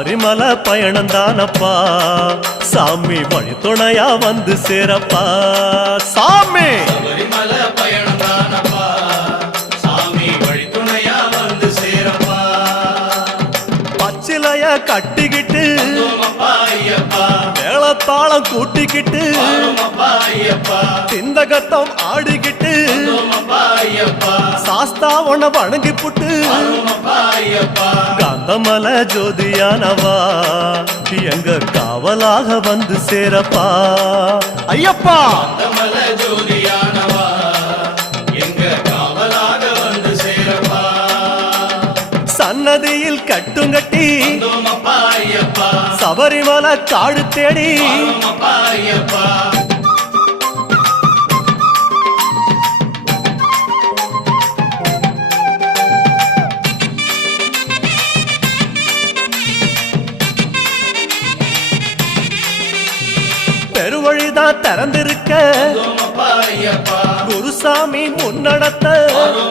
சபரிமலை பயணம் தானப்பா சாமி வழி துணையா வந்து சேரப்பா சாமி சபரிமலை பயணம் தானப்பா சாமி வழி துணையா வந்து சேரப்பா பச்சிலைய கட்டிக்கிட்டு ஐயப்பா மேளத்தாளம் கூட்டிக்கிட்டு ஐயப்பா சிந்தகத்தம் ஆடிக்கிட்டு ஐயப்பா சாஸ்தா உன வணங்கி புட்டு ஐயப்பா காந்தமல ஜோதியானவா எங்க காவலாக வந்து சேரப்பா ஐயப்பா காந்தமல ஜோதியானவா எங்க காவலாக வந்து சேரப்பா சன்னதியில் கட்டுங்கட்டி ஐயப்பா சபரிமலை காடு தேடி ஐயப்பா பெருவழிதான் திறந்திருக்க குருசாமி முன்னடத்த